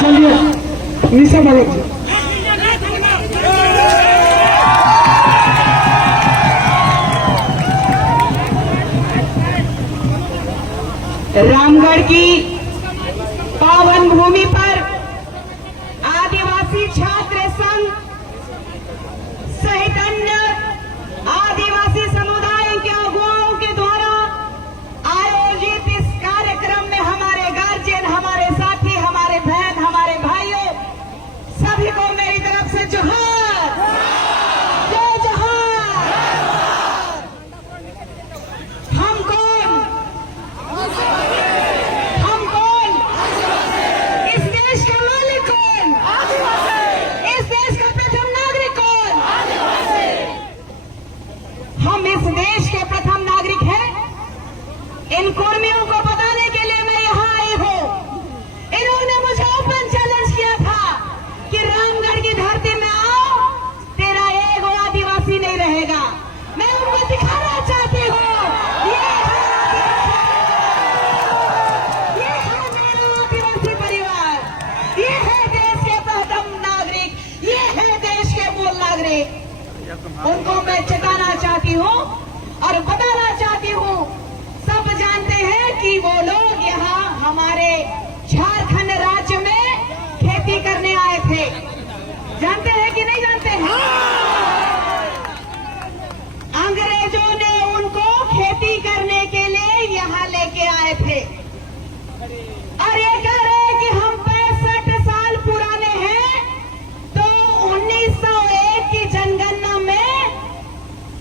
चलिए निशा मलिक जी। रामगढ़ की पावन भूमि पर आदिवासी छात्र संघ सहित अन्य आदिवासी समुदाय के अगुवाओं के द्वारा आयोजित इस कार्यक्रम में हमारे गार्जियन, हमारे साथी, हमारे बहन, हमारे भाइयों सभी को मेरी तरफ से जोहार, जय जोहार। हम कौन? हम कौन? इस देश का मालिक कौन? इस देश का प्रथम नागरिक कौन? हम इस देश के प्रथम नागरिक हैं। इन कर्मियों को बताने के लिए मैं यहाँ आई हूँ। इन्होंने मुझे ओपन चैलेंज किया था कि रामगढ़ की धरती में आओ, तेरा एक आदिवासी नहीं रहेगा। मैं उनको दिखाना चाहती हूँ ये है मेरा आदिवासी परिवार, ये है देश के प्रथम नागरिक, ये है देश के मूल नागरिक। उनको मैं चेताना चाहती हूँ और बताना चाहती हूँ। सब जानते हैं कि वो लोग यहाँ हमारे झारखंड राज्य में खेती करने आए थे। जानते हैं कि नहीं जानते हैं? अंग्रेजों ने उनको खेती करने के लिए यहाँ लेके आए थे और ये कह रहे हैं कि हम 65 साल पुराने हैं। तो 1901 की जनगणना में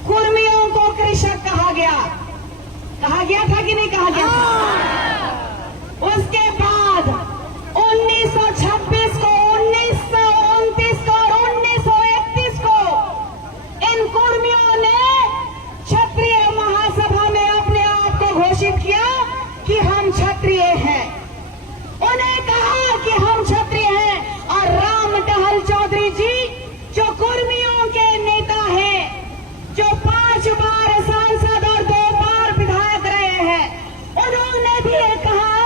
कुर्मियों को कृषक कहा गया था कि नहीं कहा गया था? उसके बाद 1926 को, 1929 को और 1931 को इन कुर्मियों ने क्षत्रिय महासभा में अपने आप को घोषित किया कि हम क्षत्रिय हैं। उन्हें कहा कि हम क्षत्रिय हैं और राम टहल चौधरी जी जो कुर्मियों के नेता हैं, जो 5 बार सांसद और 2 बार विधायक रहे हैं, उन्होंने भी ये कहा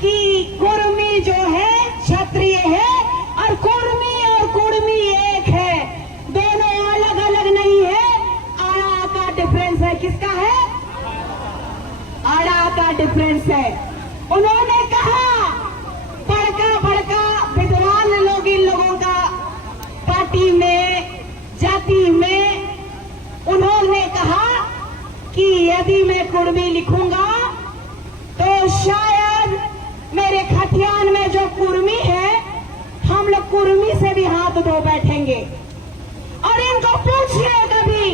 कि कुर्मी जो है क्षत्रिय है और कुर्मी एक है, दोनों अलग अलग नहीं है। आड़ा का डिफरेंस है। किसका है? आड़ा का डिफरेंस है। उन्होंने कहा, बड़का विद्वान लोग इन लोगों का पार्टी में, जाति में, उन्होंने कहा कि यदि मैं कुर्मी लिखूंगा तो शायद मेरे खतियान में जो कुर्मी है, हम लोग कुर्मी से भी हाथ धो बैठेंगे। और इनको पूछिए कभी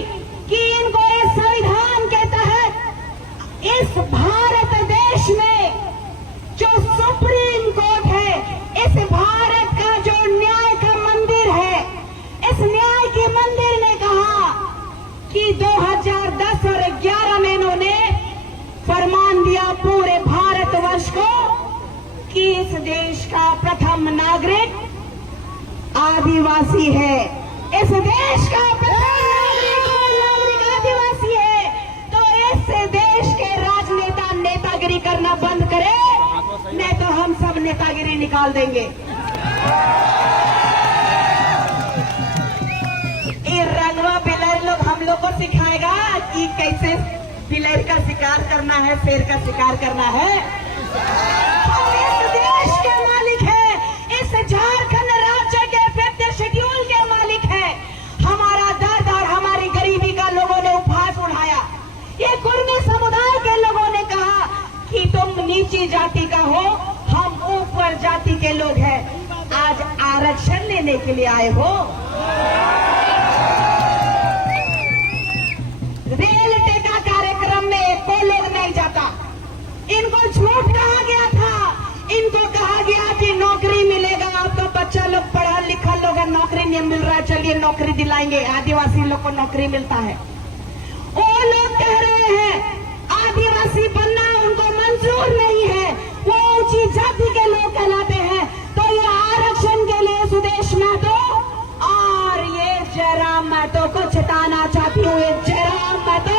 कि इनको इस संविधान के तहत इस भारत देश में जो सुप्रीम कोर्ट है, इस भारत का जो न्याय का मंदिर है, इस न्याय के मंदिर ने कहा कि 2010 और 11 में इन्होंने फरमान दिया पूरे भारतवर्ष को कि इस देश का प्रथम नागरिक आदिवासी है। इस देश का प्रथम नागरिक आदिवासी है। तो इस देश के राजनेता नेतागिरी करना बंद करे, नहीं तो हम सब नेतागिरी निकाल देंगे। ये रंगवा बिलर लोग हम लोग को सिखाएगा कि कैसे बिलर का शिकार करना है, शेर का शिकार करना है। हम इस देश के मालिक हैं, इस झारखंड राज्य के 5th शेड्यूल के मालिक हैं। हमारा दर्द और हमारी गरीबी का लोगों ने उपहास उठाया। ये कुर्मी समुदाय के लोगों ने कहा कि तुम नीची जाति का हो, हम ऊपर जाति के लोग हैं। आज आरक्षण लेने के लिए आए हो। रेल टेका कार्यक्रम में कोई लोग नहीं जाता। इनको झूठ कहा गया था। इनको कहा गया कि नौकरी मिलेगा, आपका बच्चा लोग पढ़ा लिखा लोग है, नौकरी नहीं मिल रहा है, चलिए नौकरी दिलाएंगे। आदिवासी लोग को नौकरी मिलता है। वो लोग कह रहे हैं आदिवासी बनना उनको मंजूर नहीं है, वो ऊंची जाति के लोग कहलाते हैं। तो ये आरक्षण के लिए सुदेश महतो और ये जयराम महतो को चेताना चाहती हूँ। ये जयराम महतो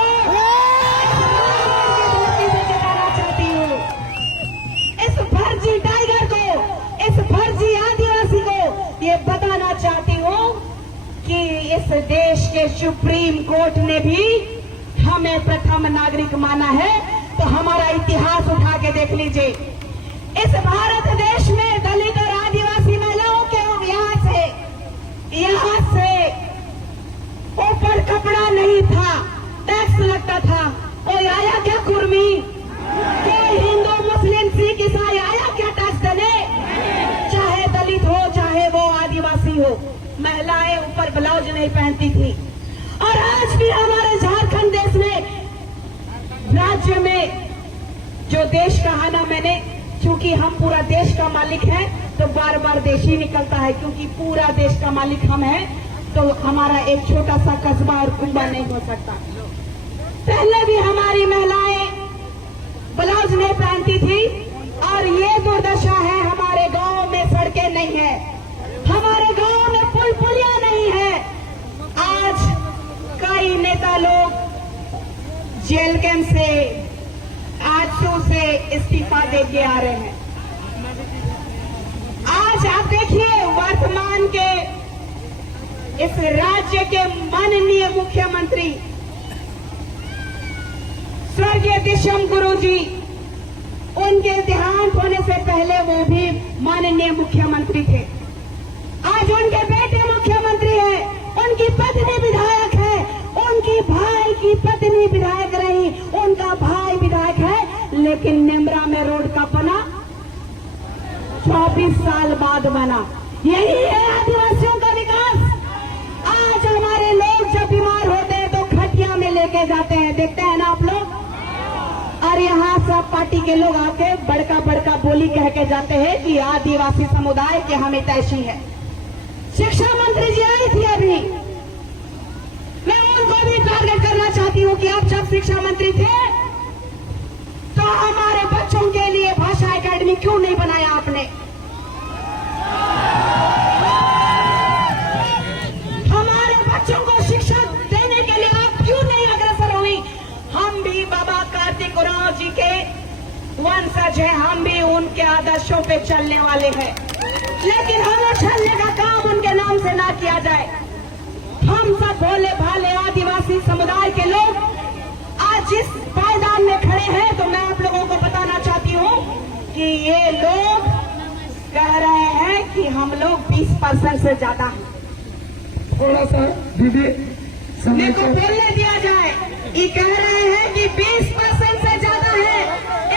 चेताना चाहती हूँ। इस फर्जी टाइगर को, इस फर्जी आदिवासी इस देश के सुप्रीम कोर्ट ने भी हमें प्रथम नागरिक माना है। तो हमारा इतिहास उठा के देख लीजिए, इस भारत देश में दलित और आदिवासी महिलाओं के यहाँ से ऊपर कपड़ा नहीं था, टैक्स लगता था। कोई आया क्या कुर्मी? कोई हिंदू मुस्लिम सिख ईसाई आया क्या टैक्स देने? चाहे दलित हो चाहे वो आदिवासी हो, महिलाएं ऊपर ब्लाउज नहीं पहनती थी। और आज भी हमारे झारखंड देश में, राज्य में, जो देश कहा ना मैंने, क्योंकि हम पूरा देश का मालिक हैं तो बार बार देश ही निकलता है, क्योंकि पूरा देश का मालिक हम हैं तो हमारा एक छोटा सा कस्बा और कुंबा नहीं हो सकता। पहले भी हमारी महिलाएं ब्लाउज नहीं पहनती थी और ये दुर्दशा है। हमारे गांव में सड़कें नहीं है, हमारे गांव में पुल पुलिया नहीं है। आज कई नेता लोग जेल कैंप से, आजसू से इस्तीफा देके आ रहे हैं। आज आप देखिए, वर्तमान के इस राज्य के माननीय मुख्यमंत्री स्वर्गीय दिशम गुरु जी, उनके देहांत होने से पहले वो भी माननीय मुख्यमंत्री थे। आज उनके बेटे मुख्यमंत्री है, उनकी पत्नी विधायक है, उनकी भाई की पत्नी विधायक रही, उनका भाई विधायक है। लेकिन नेमरा में रोड का बना 24 साल बाद बना। यही है आदिवासियों का विकास। आज हमारे लोग जब बीमार होते हैं तो खटिया में लेके जाते हैं, देखते हैं ना आप लोग। और यहाँ सब पार्टी के लोग आके बड़का बड़का बोली कह के जाते हैं कि आदिवासी समुदाय के हम हितैषी है। शिक्षा मंत्री जी आई थी अभी, मैं उनको भी टारगेट करना चाहती हूँ कि आप जब शिक्षा मंत्री थे तो हमारे बच्चों के लिए भाषा एकेडमी क्यों नहीं बनाया आपने? हमारे बच्चों को शिक्षा देने के लिए आप क्यों नहीं अग्रसर हुई? हम भी बाबा कार्तिक उरांव जी के वंशज हैं, हम भी उनके आदर्शों पे चलने वाले हैं, लेकिन हमें चलने का काम उनके नाम से ना किया जाए। हम सब भोले भाले आदिवासी समुदाय के लोग आज जिस पायदान में खड़े हैं, तो मैं आप लोगों को बताना चाहती हूँ कि ये लोग कह रहे हैं कि हम लोग 20% से ज्यादा हैं। थोड़ा सा दीदी समय को बोलने दिया जाए। ये कह रहे हैं कि 20% से ज्यादा है।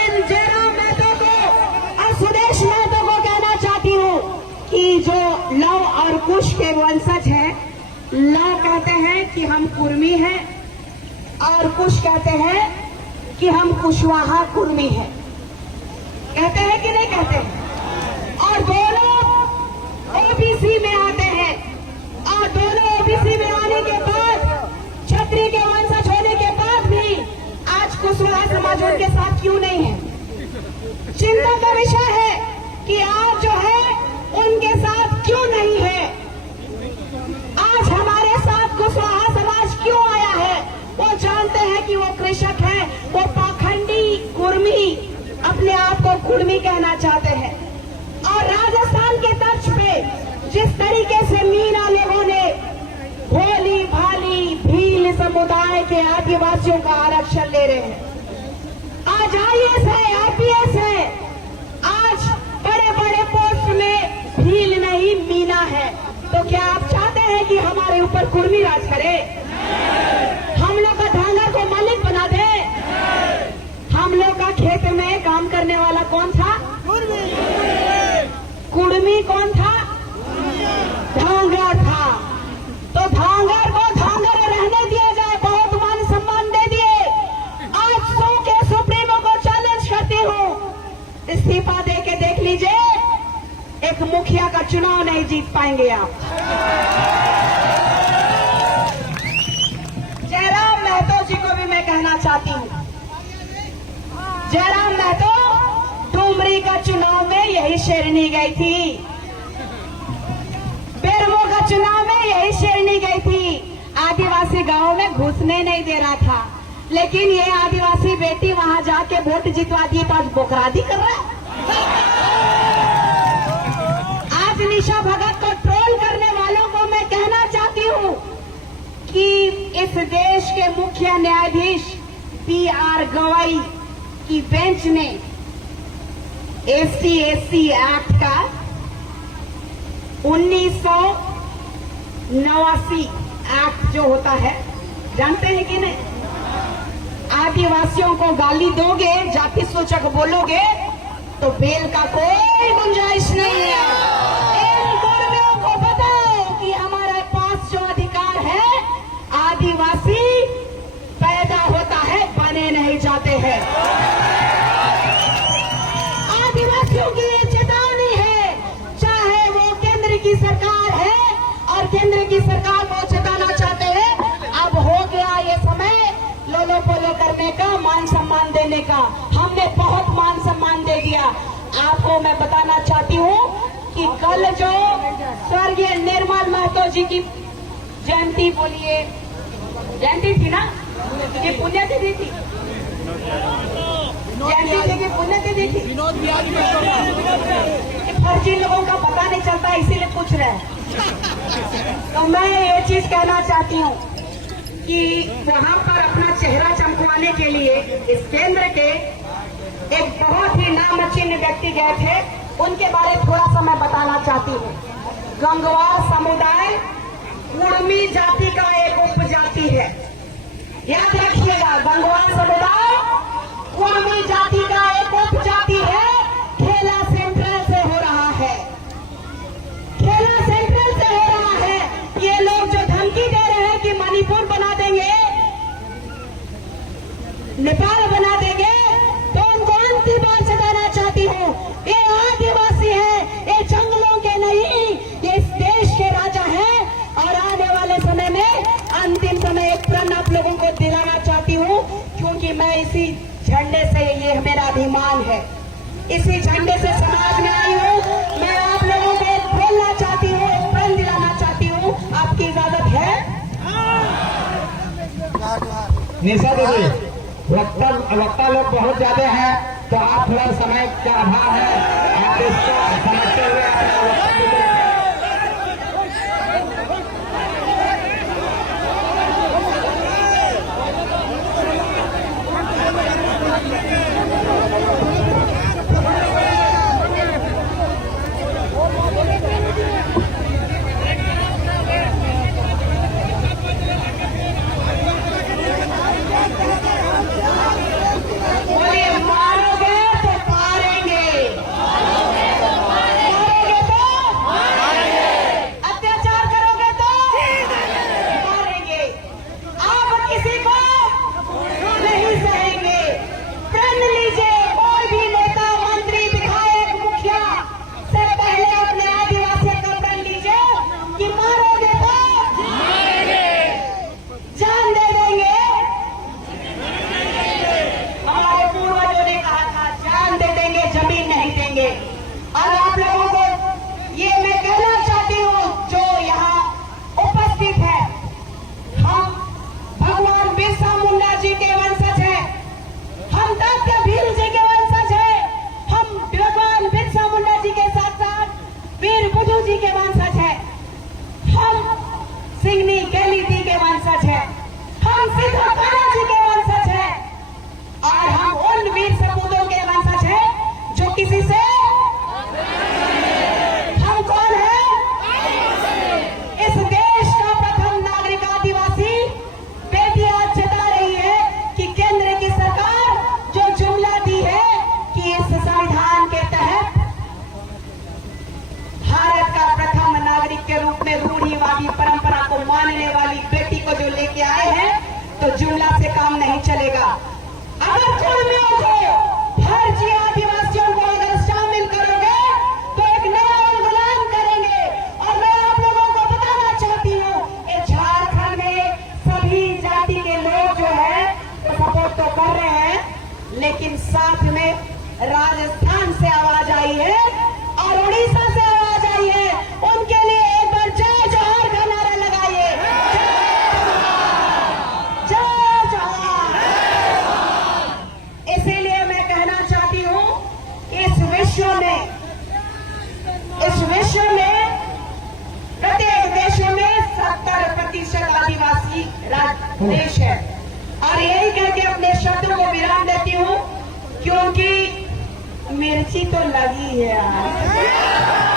इन जयराम महतो को और सुदेश महतो को कहना चाहती हूँ कि जो लव और कुश के वंशज हैं, लव कहते हैं कि हम कुर्मी हैं और कुश कहते हैं कि हम कुशवाहा कुर्मी हैं। कहते हैं कि नहीं कहते? और दोनों ओबीसी में आते हैं, और दोनों ओबीसी में आने के बाद, क्षत्रिय के वंशज होने के बाद भी आज कुशवाहा समाज उनके साथ क्यों नहीं है? चिंता का विषय है कि आज जो है उनके साथ क्यों नहीं है? आज हमारे साथ कुशवाहा समाज क्यों आया है? वो जानते हैं कि वो कृषक है, वो पाखंडी कुर्मी, अपने आप को कुर्मी कहना चाहते हैं। और राजस्थान के तर्ज पे जिस तरीके से मीना लोगों ने भोली भाली भील समुदाय के आदिवासियों का आरक्षण ले रहे हैं। आज आईएएस है, आईपीएस है, आज बड़े बड़े पोस्ट में भील नहीं मीना है। तो क्या आप चाहते हैं कि हमारे ऊपर कुर्मी राज करे? हम लोग का धांगा को मालिक बना दे? हम लोग का खेत में काम करने वाला कौन था? कुर्मी कौन था? धांगर था। तो धांगर को धांगर रहने दिया जाए, बहुत मान सम्मान दे दिए। आज सो के सुप्रीमो को चैलेंज करती हूँ, इस्तीफा दे के देख लीजिए, एक मुखिया का चुनाव नहीं जीत पाएंगे आप। जयराम महतो जी को भी मैं कहना चाहती हूँ, जयराम महतो डुमरी का चुनाव में यही शेरनी गई थी, बेरमो का चुनाव में यही शेरनी गई थी। आदिवासी गांव में घुसने नहीं दे रहा था, लेकिन ये आदिवासी बेटी वहां जाके वोट जितवा दी तो आज बोकरादी कर रहा है। आज निशा भगत को ट्रोल करने वालों को मैं कहना चाहती हूँ इस देश के मुख्य न्यायाधीश पी.आर. गवाई की बेंच ने SC/ST एक्ट का 1989 एक्ट जो होता है, जानते हैं कि नहीं? आदिवासियों को गाली दोगे, जाति सूचक बोलोगे तो बेल का कोई गुंजाइश नहीं है। इन कर्मियों को बताओ कि हमारे पास जो अधिकार है, आदिवासी पैदा होता है, बने नहीं जाते हैं। आदिवासियों की ये चेतावनी है, चाहे वो केंद्र की सरकार है और केंद्र की सरकार को चेताना चाहते हैं। अब हो गया ये समय लोलो पोलो करने का, मान सम्मान देने का। हमने बहुत मान सम्मान दे दिया। आपको मैं बताना चाहती हूँ कि कल जो स्वर्गीय निर्मल महतो जी की जयंती, बोलिए जयंती थी ना, ये पुण्यतिथि थी, जयंती जी की पुण्यतिथि थी। फर्जी लोगों का पता नहीं चलता, इसीलिए पूछ रहे हैं। तो मैं ये चीज कहना चाहती हूँ कि वहां पर अपना चेहरा चमकवाने के लिए इस केंद्र के एक बहुत ही नामचीन व्यक्ति गए थे, उनके बारे में थोड़ा सा मैं बताना चाहती हूँ। गंगवार समुदाय कुर्मी जाति का एक उपजाति है, याद रखिएगा। गंगवार समुदाय कुर्मी जाति का एक उपजाति है। खेला सेंट्रल से हो रहा है, खेला सेंट्रल से हो रहा है। ये लोग जो धमकी दे रहे हैं कि मणिपुर बना देंगे, नेपाल बना देंगे, तो उनको अंतिम बार बताना चाहती हूँ, ये आदिवासी है, ये जंगलों के नहीं, ये इस देश के राजा हैं। और आने वाले समय में अंतिम समय एक प्रण आप लोगों को दिलाना चाहती हूँ, क्योंकि मैं इसी झंडे से, ये मेरा अभिमान है, इसी झंडे से समाज में आई हूँ। मैं आप लोगों को बोलना चाहती हूँ, एक प्रण दिलाना चाहती हूँ। आपकी इजाजत है? निशा दीदी, वक्ता लोग बहुत ज्यादा हैं, तो आप थोड़ा समय का अभाव है, आप इसको समझते हुए अपना वक्तव्य दें। देश है। और यही करके अपने शब्दों को विराम देती हूँ, क्योंकि मिर्ची तो लगी है यार।